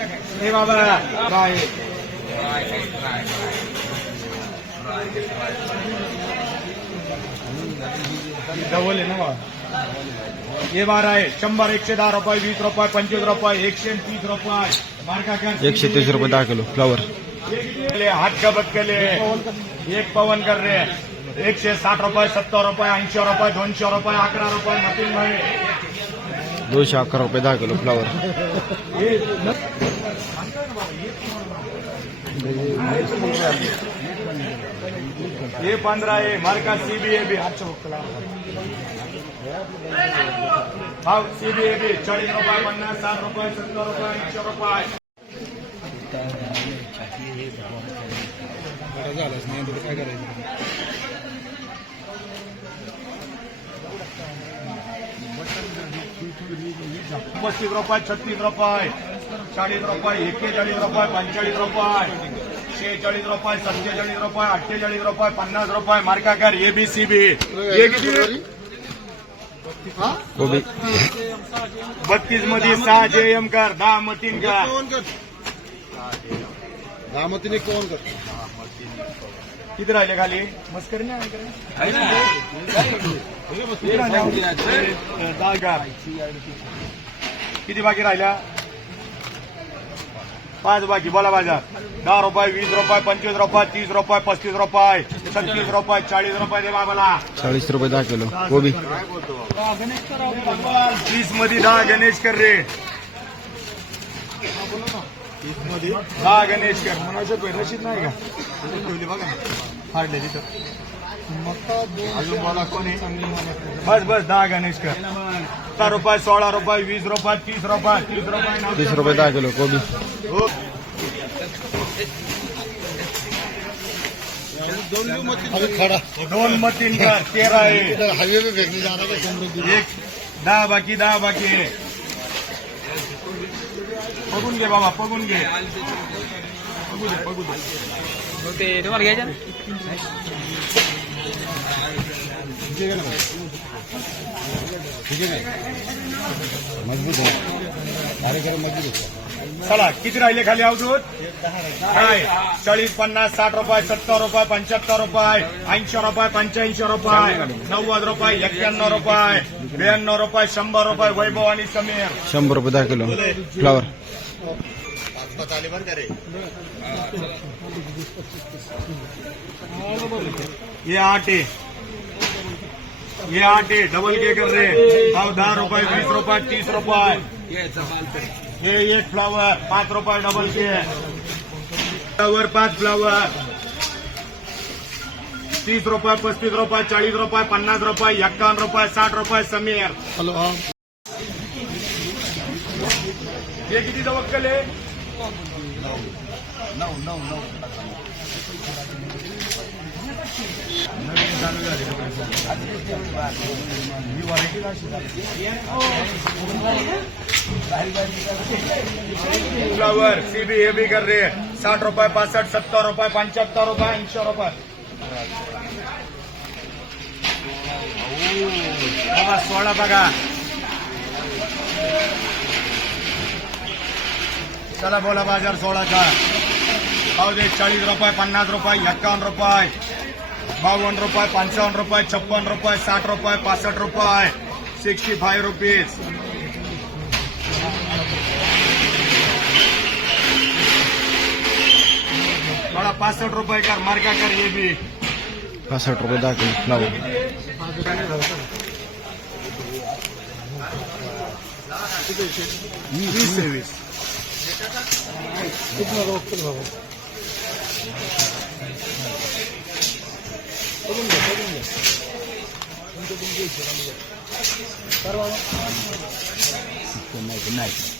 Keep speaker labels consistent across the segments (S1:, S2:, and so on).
S1: हे बाबा राय double आहे ना बा हे बारा आहे शंभर एकशे दहा रुपये वीस रुपये पंचवीस रुपये एकशे तीस रुपये मार्का
S2: एकशे तीस रुपये दहा किलो फ्लावर
S1: हात कबत केले एक पवन कर रे एकशे साठ रुपये सत्तर रुपये ऐंशी रुपये दोनशे रुपये अकरा रुपये मतीन भाई।
S2: दोनशे अकरा रुपये दहा किलो फ्लावर
S1: हे पंधरा आहे मार्का सीबीएबी भाव सीबीएबी चाळीस रुपये, पन्नास, साठ रुपये, सत्तर रुपये ऐंशी रुपये। पस्तीस रुपये छत्तीस रुपये चाळीस रुपये एक्केचाळीस रुपये पंचेचाळीस रुपये शेहेचाळीस रुपये सत्तेचाळीस रुपये अठ्ठेचाळीस रुपये पन्नास रुपये मार्का कर एबीसीबी हे किती बत्तीस मध्ये सहा जे एम कर दहा मतीन कर.
S3: रामतीने कोण कर.
S1: किती राहिले खाली. मस्करी नाही किती बाकी राहिल्या? पाच बाकी. बोला बाजार दहा रुपये वीस रुपये पंचवीस रुपये तीस रुपये पस्तीस रुपये छत्तीस रुपये चाळीस रुपये दे बाबाला.
S2: चाळीस रुपये दहा किलो. कोबी
S1: तीसमध्ये दहा गणेश कर रे. दहा गणेश कर. म्हणायचं रशीद नाही का? ठेवली अजून बोला कोणी बस बस दहा गणेश कर सतरा रुपये सोळा रुपये वीस रुपये तीस रुपये तीस रुपये
S2: तीस रुपये दहा किलो कोबी
S1: दोन मतीन कर तेरा आहे
S3: पे फेंकने जा रहा है
S1: एक दहा बाकी दहा बाकी बघून घे बाबा बघून घे बघू दे बघू दे
S4: ते तुम्हाला घ्यायचं ना?
S3: ठीक है मजबूत कार्यक्रम मजबूत
S1: चला किती राहिले खाली अवधूत? काय? चाळीस पन्नास साठ रुपये सत्तर रुपये पंच्याहत्तर रुपये ऐंशी रुपये पंच्याऐंशी रुपये नव्वद रुपये एक्क्याण्णव रुपये ब्याण्णव रुपये शंभर रुपये वैभव आणि समीर.
S2: शंभर रुपये दहा किलो. फ्लावर
S1: ये आठ आहे ये आठ आहे डबल के कर रे भाव दहा रुपये वीस रुपये तीस रुपये हे एक फ्लावर पाच रुपये डबल के फ्लावर पाच फ्लावर तीस रुपये पस्तीस रुपये चाळीस रुपये पन्नास रुपये एक्कावन्न रुपये साठ रुपये समीर।
S3: हेलो हाँ।
S1: हे किती तवक्कल आहे फ्लावर सीबी हे भी कर रहे हैं। साठ रुपये पासष्ट सत्तर रुपये पंच्याहत्तर रुपये ऐंशी रुपये बाबा सोळा बघा चला बोला बाज़ार सोळाचा पाव दे चाळीस रुपये पन्नास रुपये एक्कावन्न रुपये बावन्न रुपये पंचावन्न रुपये छप्पन रुपये साठ रुपये पासष्ट रुपये सिक्स्टी फाईव्ह रुपीज़ थोडा पासष्ट रुपये कर मार्का कर ये भी।
S2: पासष्ट रुपये
S3: कितना रोक कर बाबा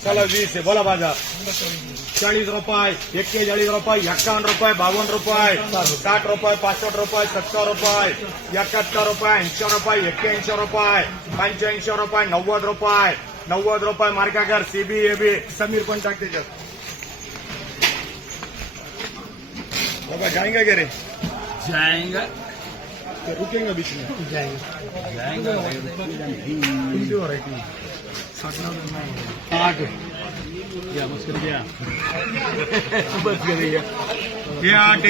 S1: चला वीस बोला बाज़ार चाळीस रुपये, एक्केचाळीस रुपये एक्कावन्न रुपये बावन्न रुपये, साठ रुपये, पासष्ट रुपये, सत्तर रुपये, एकाहत्तर रुपये, ऐंशी रुपये, एक्क्याऐंशी रुपये, पंच्याऐंशी रुपये, नव्वद रुपये नव्वद रुपये मार्कागर सीबी एबी समीर पण टाक त्याच्यात बाबा जाएँगे क्या रे
S4: जाएँगा।
S1: तो रुकेंगे बीच में?
S4: जाएँगा।
S1: कौन सी वरायटी आठ हे। आठ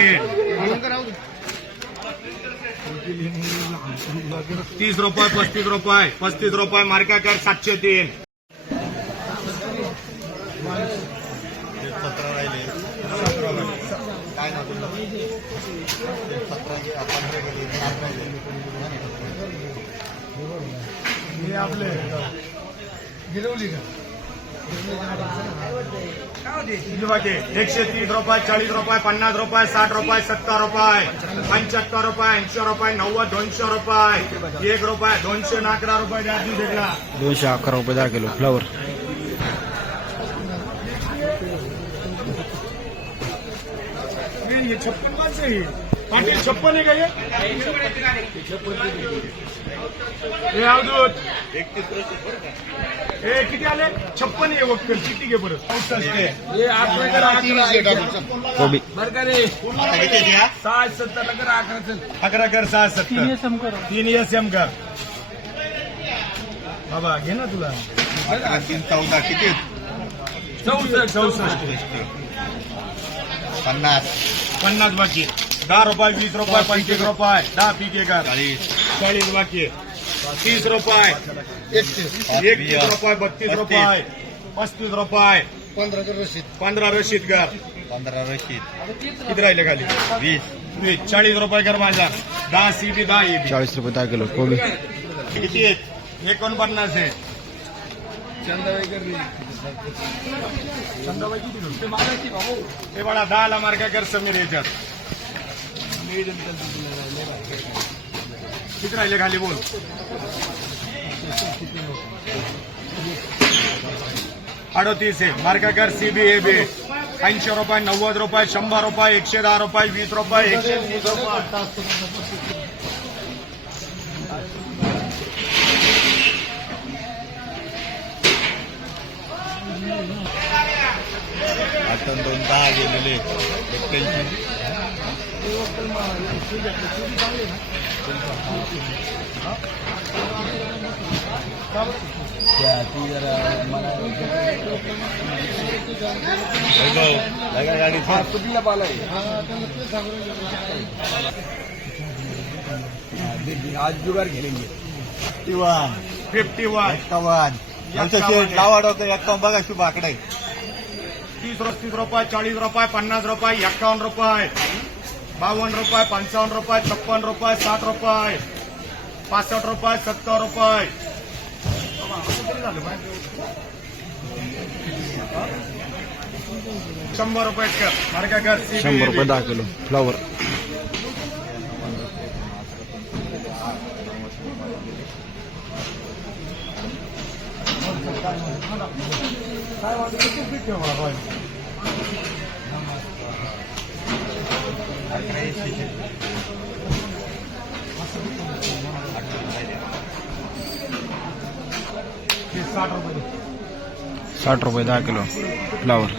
S1: तीस रुपये पस्तीस रुपये पस्तीस रुपये मार्का कर सातशे तीन
S3: सतरा राहिले काय ना तुला सतरा पंधरा गेले चार राहिले
S1: हे आपले
S3: गिरवली का
S1: एकशे तीस रुपये चाळीस रुपये पन्नास रुपये साठ रुपये सत्तर रुपये पंच्याहत्तर रुपये ऐंशी रुपये नव्वद दोनशे रुपये एक रुपये दोनशे अकरा रुपये द्या दिसेला
S2: दोनशे अकरा रुपये दहा किलो फ्लावर
S1: हे छप्पन माणसं पाटील छप्पन आहे का हे? हे अवधूत. हे किती आले? छप्पन आहे वक्कल. किती घे बरं? चौसष्ट.
S2: कोबी.
S3: किती द्या
S1: साठ सत्तर अकरा कर सहा सत्तर तीन एस एम कर. बाबा घे ना तुला.
S3: अकरा तीन चौदा किती?
S1: चौसष्ट. चौसष्ट.
S3: पन्नास.
S1: पन्नास बाकी. दहा रुपये वीस रुपये पंचवीस रुपये. दहा पीक एकर
S3: चाळीस.
S1: चाळीस बाकी. तीस रुपये. एकतीस रुपये बत्तीस रुपये. पस्तीस रुपये.
S3: पंधरा रशीद.
S1: पंधरा रशीद कर
S3: पंधरा रशीद.
S1: किती राहिले खाली?
S3: वीस.
S1: वीस. चाळीस रुपये कर माझा. दहा सी बी दहा बी
S2: चाळीस रुपये दहा किलो. कोबी
S1: किती? एकोणपन्नास आहे. ते बडा दहाला मार्का कर समीर याच्यात. किती राहिले खाली बोल? अडतीस आहे. मार्का कर सीबी ए बी ऐंशी रुपये नव्वद रुपये शंभर रुपये एकशे दहा रुपये वीस रुपये एकशे वीस रुपये.
S3: आठ दोन दहा गेलेले एक्क्याऐंशी लगा गाडी
S4: आज जुगार घेलेंगे
S3: फिफ्टी वन
S1: फिफ्टी वन
S3: एक्कावन्न आमचं शेट लावा डोकं एक्कावन्न बघा शुभ आकडे.
S1: तीस तीस रुपये चाळीस रुपये पन्नास रुपये एक्कावन्न रुपये. बावन्न रुपये पंचावन्न रुपये छप्पन रुपये साठ रुपये पासष्ट रुपये सत्तर रुपये। शंभर रुपये कर मार्का कर
S2: शंभर रुपये दहा किलो फ्लावर साठ रुपये दहा किलो फ्लावर